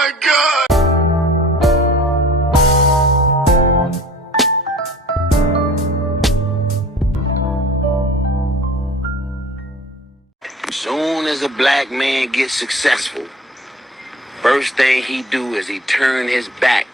my God! Soon as a black man gets successful, first thing he do is he turn his back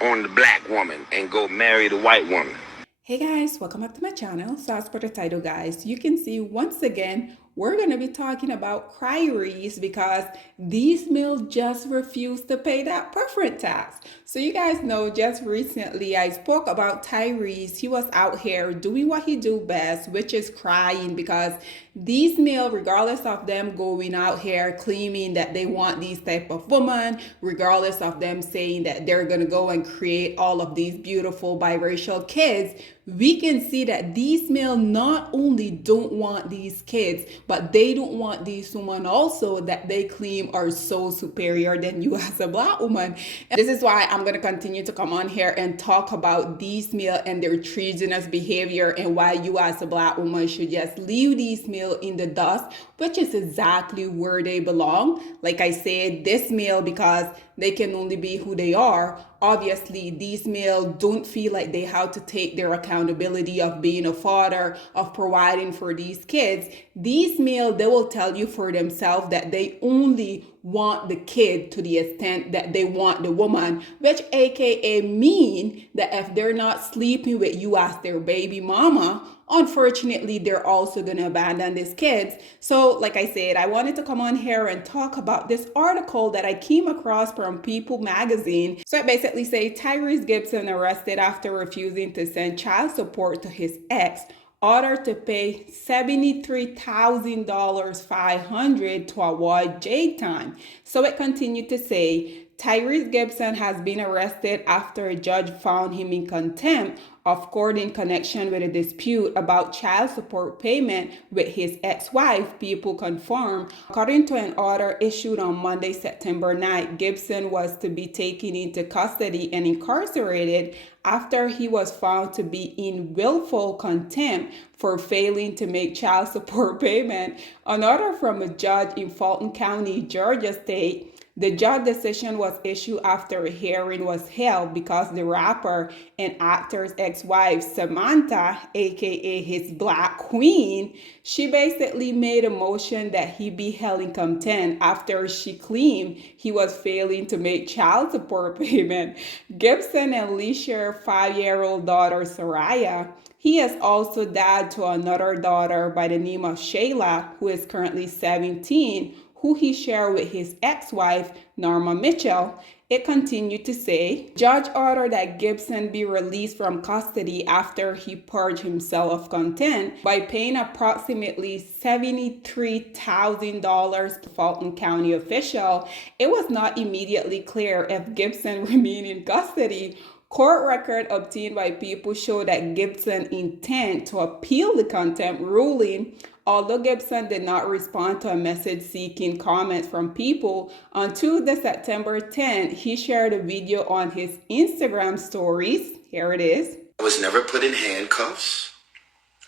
on the black woman and go marry the white woman. Hey guys, welcome back to my channel. So as per the title guys, you can see once again, we're going to be talking about Tyrese because these mills just refused to pay that preference tax. So you guys know just recently I spoke about Tyrese. He was out here doing what he do best, which is crying because these mills, regardless of them going out here claiming that they want these type of women, regardless of them saying that they're going to go and create all of these beautiful biracial kids, we can see that these males not only don't want these kids, but they don't want these women also that they claim are so superior than you as a black woman. And this is why I'm going to continue to come on here and talk about these males and their treasonous behavior and why you as a black woman should just leave these males in the dust, which is exactly where they belong. Like I said, this male, because they can only be who they are. Obviously, these males don't feel like they have to take their accountability of being a father, of providing for these kids. These males, they will tell you for themselves that they only want the kid to the extent that they want the woman, which aka mean that if they're not sleeping with you as their baby mama, unfortunately, they're also going to abandon these kids. So, like I said, I wanted to come on here and talk about this article that I came across from People magazine. So it basically says Tyrese Gibson arrested after refusing to send child support to his ex, ordered to pay $73,500 to avoid jail time. So it continued to say, Tyrese Gibson has been arrested after a judge found him in contempt of court in connection with a dispute about child support payment with his ex-wife, People confirmed. According to an order issued on Monday, September 9th, Gibson was to be taken into custody and incarcerated after he was found to be in willful contempt for failing to make child support payment. An order from a judge in Fulton County, Georgia State. The judge decision was issued after a hearing was held because the rapper and actor's ex-wife, Samantha, aka his black queen, she basically made a motion that he be held in contempt after she claimed he was failing to make child support payment. Gibson and Lee share 5-year-old daughter, Soraya. He has also dad to another daughter by the name of Shayla, who is currently 17, who he shared with his ex-wife, Norma Mitchell. It continued to say, judge ordered that Gibson be released from custody after he purged himself of contempt by paying approximately $73,000 to Fulton County official. It was not immediately clear if Gibson remained in custody. Court record obtained by People show that Gibson intended to appeal the contempt ruling. Although Gibson did not respond to a message seeking comments from People, on Tuesday, September 10th, he shared a video on his Instagram stories. Here it is. I was never put in handcuffs.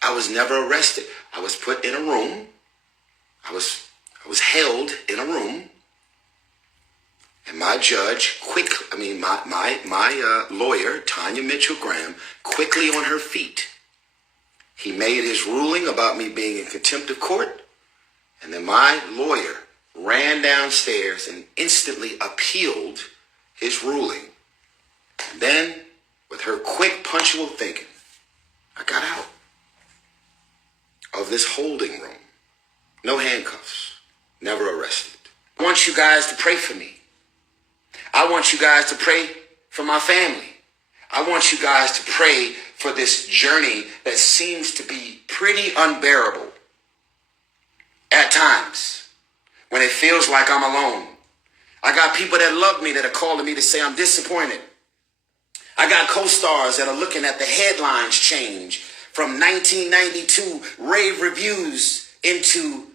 I was never arrested. I was put in a room. I was held in a room. And my judge my lawyer, Tanya Mitchell Graham, quickly on her feet. He made his ruling about me being in contempt of court, and then my lawyer ran downstairs and instantly appealed his ruling. And then, with her quick, punctual thinking, I got out of this holding room. No handcuffs, never arrested. I want you guys to pray for me. I want you guys to pray for my family. I want you guys to pray for this journey that seems to be pretty unbearable at times when it feels like I'm alone. I got people that love me that are calling me to say I'm disappointed. I got co-stars that are looking at the headlines change from 1992 rave reviews into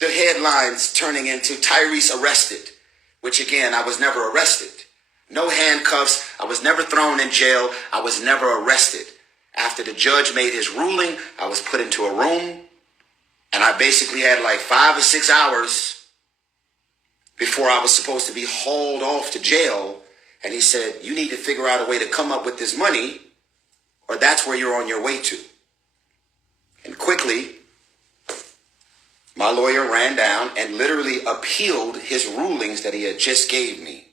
the headlines turning into Tyrese arrested, which again, I was never arrested. No handcuffs. I was never thrown in jail. I was never arrested. After the judge made his ruling, I was put into a room and I basically had like 5 or 6 hours before I was supposed to be hauled off to jail. And he said, you need to figure out a way to come up with this money, or that's where you're on your way to. And quickly, my lawyer ran down and literally appealed his rulings that he had just gave me.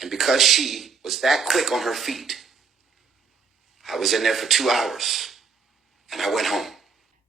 And because she was that quick on her feet, I was in there for 2 hours and I went home.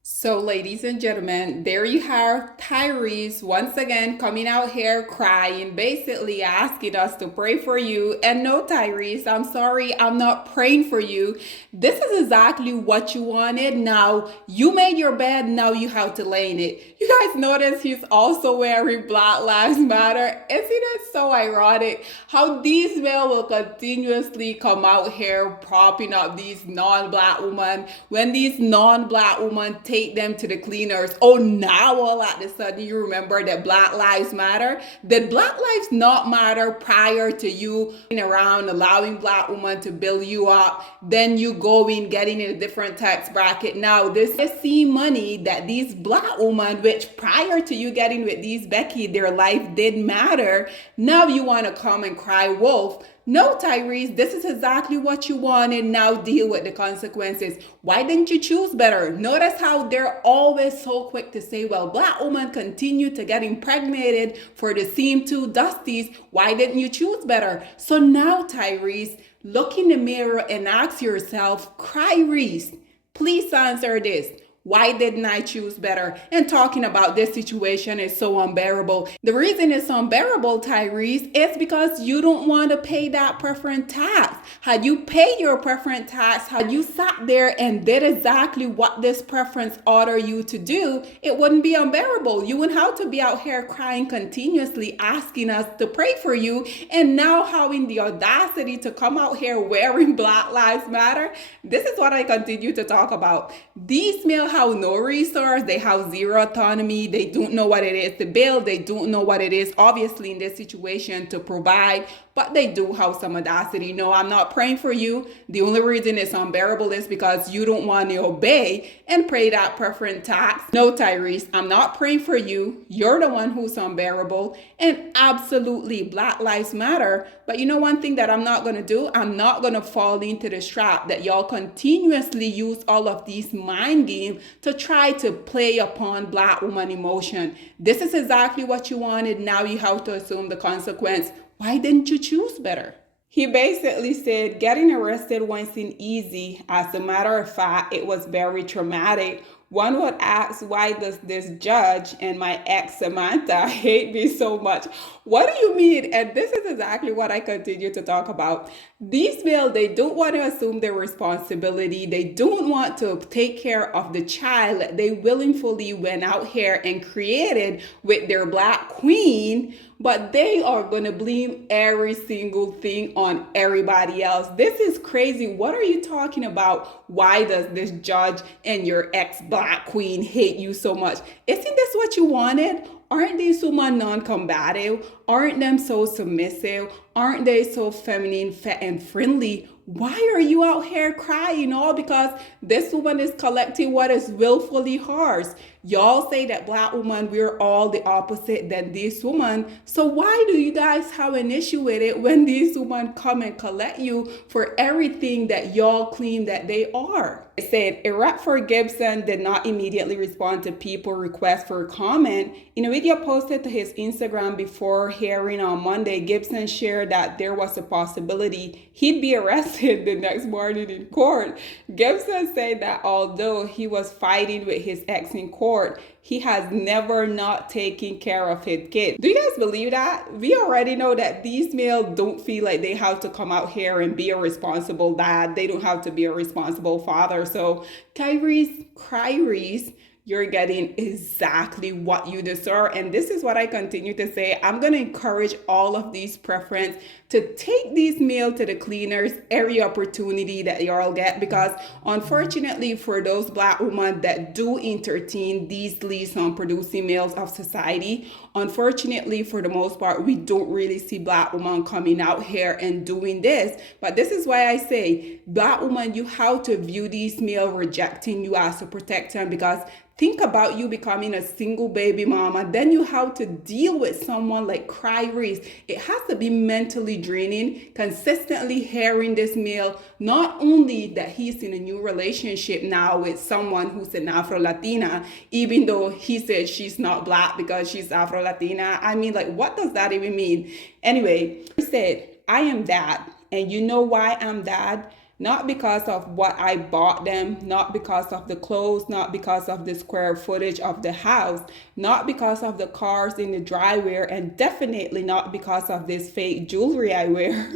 So, ladies and gentlemen, there you have Tyrese once again coming out here crying, basically asking us to pray for you. And no, Tyrese, I'm sorry, I'm not praying for you. This is exactly what you wanted. Now, you made your bed, now you have to lay in it. You guys notice he's also wearing Black Lives Matter. Isn't it so ironic how these men will continuously come out here propping up these non-Black women when these non-Black women take them to the cleaners? Oh, now all of a sudden you remember that Black Lives Matter? Did Black Lives not matter prior to you around allowing Black women to build you up? Then you go in getting in a different tax bracket. Now this same money that these Black women, which prior to you getting with these Becky, their life did matter, now you want to come and cry wolf. No, Tyrese, this is exactly what you wanted. Now deal with the consequences. Why didn't you choose better? Notice how they're always so quick to say, well, Black women continue to get impregnated for the same two Dusties. Why didn't you choose better? So now, Tyrese, look in the mirror and ask yourself, Tyrese, please answer this. Why didn't I choose better? And talking about this situation is so unbearable. The reason it's unbearable, Tyrese, is because you don't want to pay that preference tax. Had you paid your preference tax, had you sat there and did exactly what this preference order you to do, it wouldn't be unbearable. You wouldn't have to be out here crying continuously, asking us to pray for you, and now having the audacity to come out here wearing Black Lives Matter. This is what I continue to talk about. These male have no resource, they have zero autonomy, they don't know what it is to build, they don't know what it is, obviously, in this situation to provide, but they do have some audacity. No, I'm not praying for you. The only reason it's unbearable is because you don't want to obey and pay that preference tax. No, Tyrese, I'm not praying for you. You're the one who's unbearable, and absolutely Black Lives Matter. But you know one thing that I'm not going to do? I'm not going to fall into the trap that y'all continuously use all of these mind games to try to play upon Black woman emotion. This is exactly what you wanted. Now you have to assume the consequence. Why didn't you choose better? He basically said getting arrested wasn't easy. As a matter of fact, it was very traumatic. One would ask, why does this judge and my ex Samantha hate me so much? What do you mean? And this is exactly what I continue to talk about. These males, they don't want to assume their responsibility. They don't want to take care of the child they willingly went out here and created with their Black queen, but they are going to blame every single thing on everybody else. This is crazy. What are you talking about? Why does this judge and your ex-Black queen hate you so much? Isn't this what you wanted? Aren't these women non-combative? Aren't them so submissive? Aren't they so feminine, fat, and friendly? Why are you out here crying? All because this woman is collecting what is willfully hers. Y'all say that Black women, we're all the opposite than this woman. So why do you guys have an issue with it when these women come and collect you for everything that y'all claim that they are? It said, Tyrese Gibson did not immediately respond to people's requests for comment. In a video posted to his Instagram before hearing on Monday, Gibson shared that there was a possibility he'd be arrested the next morning in court. Gibson said that although he was fighting with his ex in court, he has never not taken care of his kid. Do you guys believe that? We already know that these males don't feel like they have to come out here and be a responsible dad. They don't have to be a responsible father. So, Tyrese, you're getting exactly what you deserve. And this is what I continue to say. I'm going to encourage all of these preference to take these meals to the cleaners every opportunity that y'all get, because unfortunately for those Black women that do entertain these least producing males of society, Unfortunately, for the most part, we don't really see Black women coming out here and doing this. But this is why I say, Black woman, you have to view these male rejecting you as a protector, because think about you becoming a single baby mama. Then you have to deal with someone like Tyrese. It has to be mentally draining, consistently hearing this male, not only that he's in a new relationship now with someone who's an Afro-Latina, even though he said she's not Black because she's Afro-Latina. I mean, like, what does that even mean? Anyway, he said, I am dad. And you know why I'm dad? Not because of what I bought them, not because of the clothes, not because of the square footage of the house, not because of the cars in the driveway, and definitely not because of this fake jewelry I wear.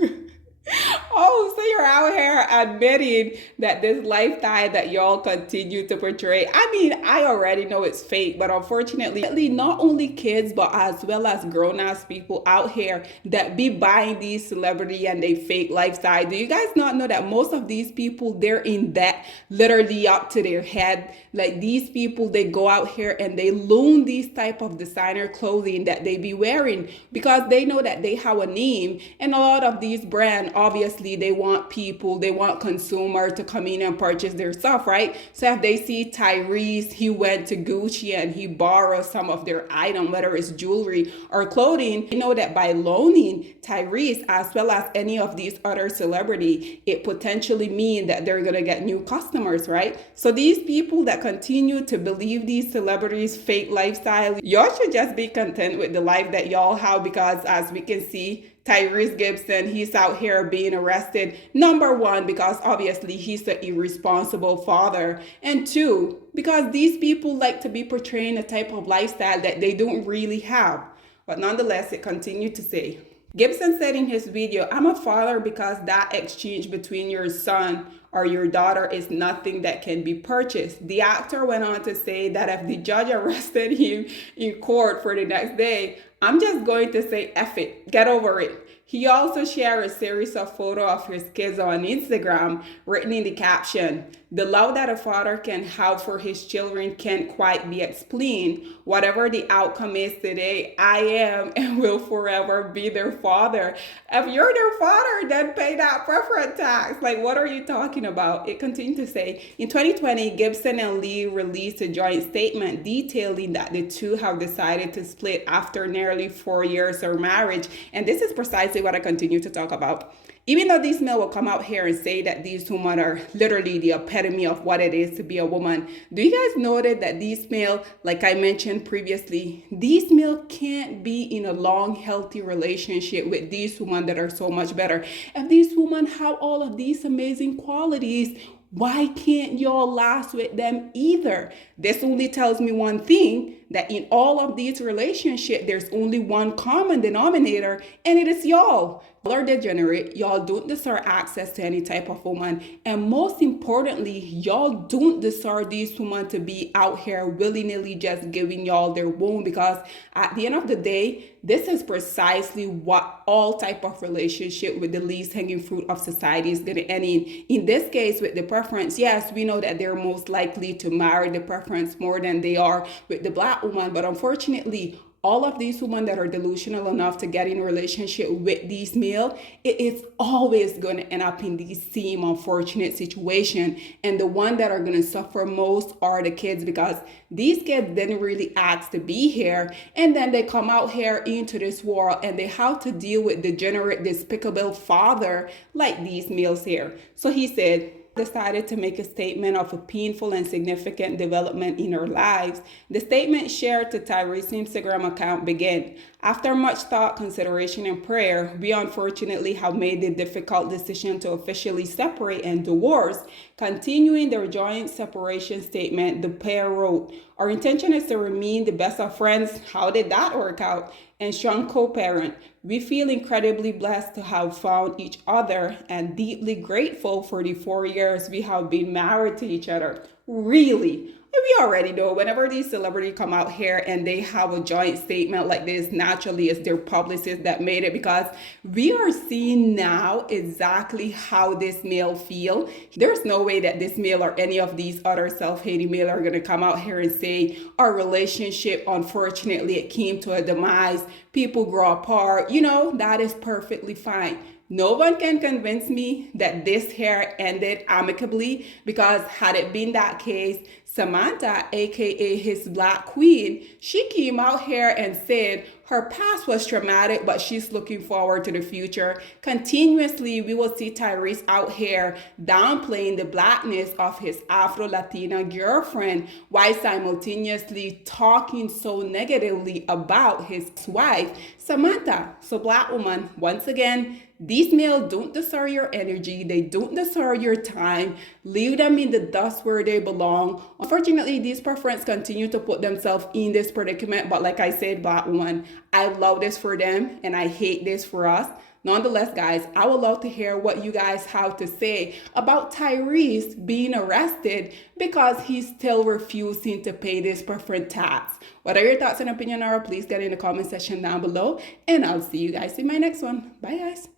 Oh, so you're out here admitting that this lifestyle that y'all continue to portray. I mean, I already know it's fake, but unfortunately, not only kids, but as well as grown-ass people out here that be buying these celebrity and they fake lifestyle. Do you guys not know that most of these people, they're in debt literally up to their head? Like, these people, they go out here and they loan these type of designer clothing that they be wearing because they know that they have a name. And a lot of these brands, obviously, they want people, they want consumer to come in and purchase their stuff, right? So if they see Tyrese, he went to Gucci and he borrowed some of their item, whether it's jewelry or clothing, you know that by loaning Tyrese as well as any of these other celebrity, it potentially means that they're gonna get new customers, right? So these people that continue to believe these celebrities fake lifestyle, y'all should just be content with the life that y'all have, because as we can see, Tyrese Gibson, he's out here being arrested. Number one, because obviously he's an irresponsible father. And two, because these people like to be portraying a type of lifestyle that they don't really have. But nonetheless, it continued to say, Gibson said in his video, I'm a father because that exchange between your son or your daughter is nothing that can be purchased. The actor went on to say that if the judge arrested him in court for the next day, I'm just going to say F it, get over it. He also shared a series of photos of his kids on Instagram, written in the caption, the love that a father can have for his children can't quite be explained. Whatever the outcome is today, I am and will forever be their father. If you're their father, then pay that preference tax. Like, what are you talking about? It continued to say, in 2020, Gibson and Lee released a joint statement detailing that the two have decided to split after nearly 4 years of marriage. And this is precisely what I continue to talk about. Even though these men will come out here and say that these women are literally the epitome of what it is to be a woman, do you guys know that these male, like I mentioned previously, these male can't be in a long, healthy relationship with these women that are so much better? If these women have all of these amazing qualities, why can't y'all last with them either? This only tells me one thing, that in all of these relationships, there's only one common denominator, and it is y'all. Y'all are degenerate. Y'all don't deserve access to any type of woman. And most importantly, y'all don't deserve these women to be out here willy-nilly just giving y'all their womb, because at the end of the day, this is precisely what all type of relationship with the least hanging fruit of society is going to end in. In this case, with the preference, yes, we know that they're most likely to marry the preference more than they are with the Black woman. But unfortunately, all of these women that are delusional enough to get in a relationship with these male, it is always going to end up in these same unfortunate situation. And the one that are going to suffer most are the kids, because these kids didn't really ask to be here. And then they come out here into this world and they have to deal with degenerate, despicable father like these males here. So he said, decided to make a statement of a painful and significant development in our lives. The statement shared to Tyrese's Instagram account began, after much thought, consideration, and prayer, we unfortunately have made the difficult decision to officially separate and divorce. Continuing their joint separation statement, the pair wrote, our intention is to remain the best of friends. How did that work out? And strong co-parent. We feel incredibly blessed to have found each other and deeply grateful for the 4 years we have been married to each other. Really? we already know whenever these celebrities come out here and they have a joint statement like this, naturally it's their publicist that made it, because we are seeing now exactly how this male feel. There's no way that this male or any of these other self-hating male are going to come out here and say our relationship, unfortunately, it came to a demise, people grow apart. That is perfectly fine. No one can convince me that this hair ended amicably, because had it been that case, Samantha, aka his black queen, she came out here and said her past was traumatic, but she's looking forward to the future. Continuously, we will see Tyrese out here downplaying the blackness of his Afro-Latina girlfriend while simultaneously talking so negatively about his wife, Samantha. So black woman, once again, these males don't deserve your energy. They don't deserve your time. Leave them in the dust where they belong. Unfortunately, these preferences continue to put themselves in this predicament. But like I said, black woman, I love this for them and I hate this for us. Nonetheless, guys, I would love to hear what you guys have to say about Tyrese being arrested because he's still refusing to pay this preference tax. What are your thoughts and opinion are? Please get in the comment section down below. And I'll see you guys in my next one. Bye, guys.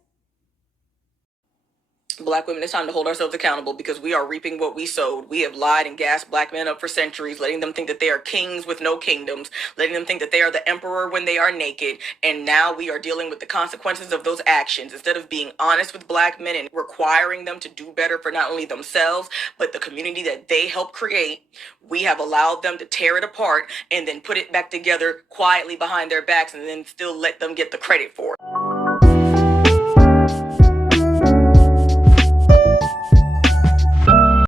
Black women, it's time to hold ourselves accountable, because we are reaping what we sowed. We have lied and gassed black men up for centuries, letting them think that they are kings with no kingdoms, letting them think that they are the emperor when they are naked. And now we are dealing with the consequences of those actions. Instead of being honest with black men and requiring them to do better for not only themselves, but the community that they helped create, we have allowed them to tear it apart and then put it back together quietly behind their backs and then still let them get the credit for it.